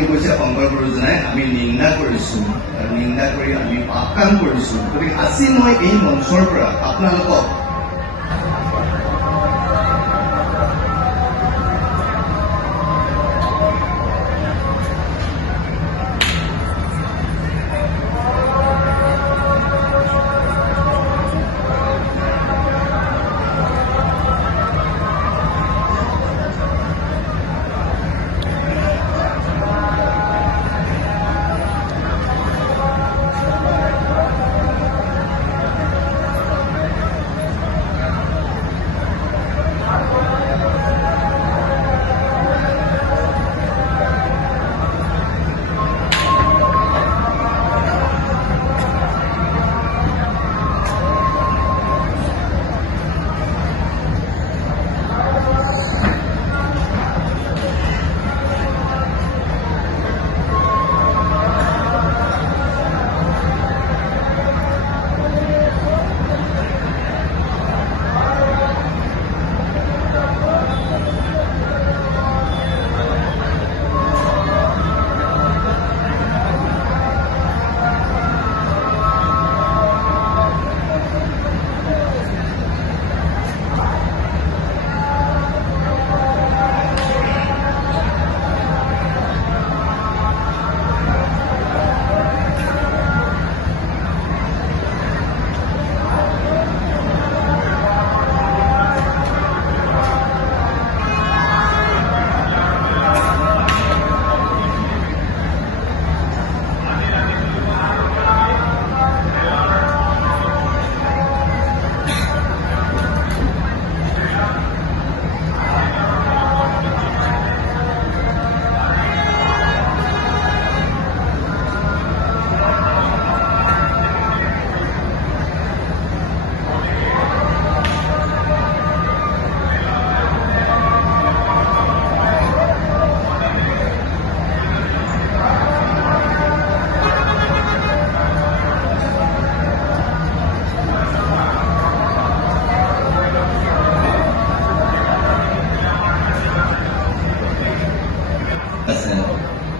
আহি কৈছে শংকৰ গুৰুজনাই আমি নিন্দা কৰিছো আৰু নিন্দা কৰি আমি পাপ কাম কৰিছো। গতিকে আজি মই এই মঞ্চৰ পৰা আপোনালোকক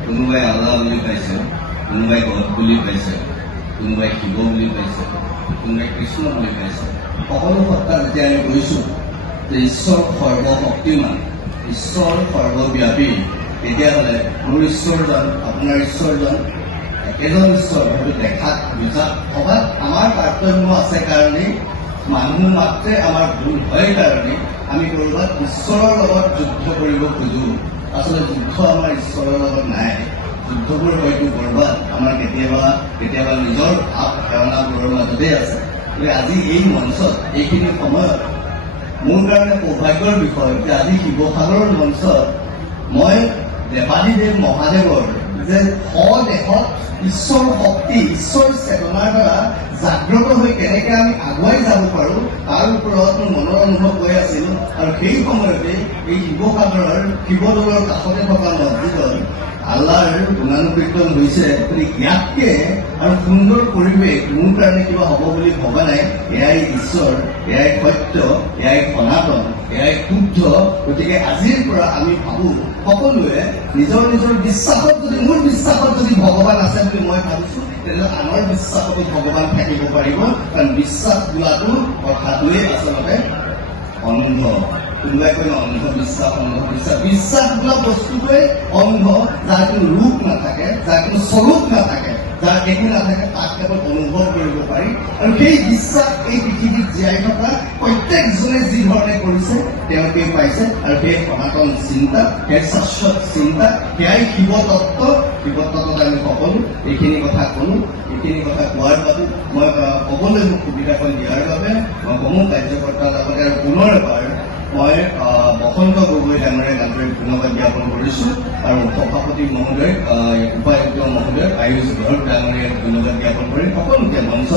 কোনোবাই আল্লাহ বুলি পাইছে, কোনোবাই গড বুলি পাইছে, কোনোবাই শিৱ বুলি পাইছে, কোনোবাই কৃষ্ণ বুলি পাইছে। সকলো সত্তা যেতিয়া আমি কৈছোঁ যে ঈশ্বৰ সৰ্বশক্তিমান, ঈশ্বৰ সৰ্বব্যাপী, তেতিয়াহ'লে মোৰ ঈশ্বৰজন আপোনাৰ ঈশ্বৰজন একেজন ঈশ্বৰ, হয়তো দেখাত বুজাত সভাত আমাৰ তাৰতম্য আছে কাৰণেই, মানুহ মাত্ৰে আমাৰ ভুল হয় কাৰণে আমি ক'ৰবাত ঈশ্বৰৰ লগত যুদ্ধ কৰিব খোজোঁ। আচলতে যুদ্ধ আমাৰ ঈশ্বৰৰ লগত নাই। যুদ্ধবোৰ হয়তো ক'ৰবাত আমাৰ কেতিয়াবা নিজৰ ভাৱ ধাৰণাবোৰৰ মাজতে আছে। গতিকে আজি এই মঞ্চত এইখিনি সময়ত মোৰ কাৰণে সৌভাগ্যৰ বিষয় যে আজি শিৱসাগৰৰ মঞ্চত মই দেৱাদিদেৱ মহাদেৱৰ যে দেশত ঈশ্বৰ শক্তি, ঈশ্বৰ চেতনাৰ দ্বাৰা জাগ্ৰত হৈ কেনেকৈ আমি আগুৱাই যাব পাৰোঁ তাৰ ওপৰত মোৰ মনৰ অনুভৱ হৈ আছিল। আৰু সেই সময়তে এই শিৱসাগৰৰ শিৱদৌলৰ কাষতে থকা মছজিদত আল্লাহৰ গুণানুকীৰ্তন হৈছে। ইয়াতকে আৰু সুন্দৰ পৰিৱেশ মোৰ কাৰণে কিবা হ'ব বুলি ভবা নাই। এয়াই ঈশ্বৰ, এয়াই সত্য, এয়াই সনাতন, এয়াই শুদ্ধ। গতিকে আজিৰ পৰা আমি ভাবোঁ সকলোৱে নিজৰ নিজৰ বিশ্বাসত, যদি মোৰ বিশ্বাসত যদি ভগৱান আছে বুলি মই ভাবিছোঁ, তেনেহ'লে আনৰ বিশ্বাসতো ভগৱান থাকিব পাৰিব। কাৰণ বিশ্বাস বোলাটো কথাটোৱেই আচলতে অন্ধ। কোনোবাই কয় অন্ধবিশ্বাস, বিশ্বাস বোলা বস্তুটোৱে অন্ধ, যাৰ কোনো ৰূপ নাথাকে, যাৰ কোনো স্বৰূপ নাথাকে, যাৰ একো নাথাকে, তাক কেৱল অনুভৱ কৰিব পাৰি। আৰু সেই বিশ্বাস এই পৃথিৱীত জীয়াই থকা প্ৰত্যেকজনে যি ধৰণে কৰিছে তেওঁলোকে পাইছে। আৰু সেই সনাতন চিন্তা, সেই শাশ্বত চিন্তা, সেয়াই শিৱতত্ত্ব। শিৱতত্ত্বত আমি সকলো এইখিনি কথা ক'লো। এইখিনি কথা কোৱাৰ বাবে মই ক'বলৈ মোক সুবিধাকণ দিয়াৰ বাবে মই সমূহ কাৰ্যকৰ্তাৰ লগতে আৰু পুনৰ এবাৰ মই বসন্ত গগৈ ডাঙৰীয়াক আন্তৰিক ধন্যবাদ জ্ঞাপন কৰিছোঁ। আৰু সভাপতি মহোদয়, উপায়ুক্ত মহোদয়, আয়ুষ ঘৰ ডাঙৰীয়াক ধন্যবাদ জ্ঞাপন কৰি সকলোকে মঞ্চ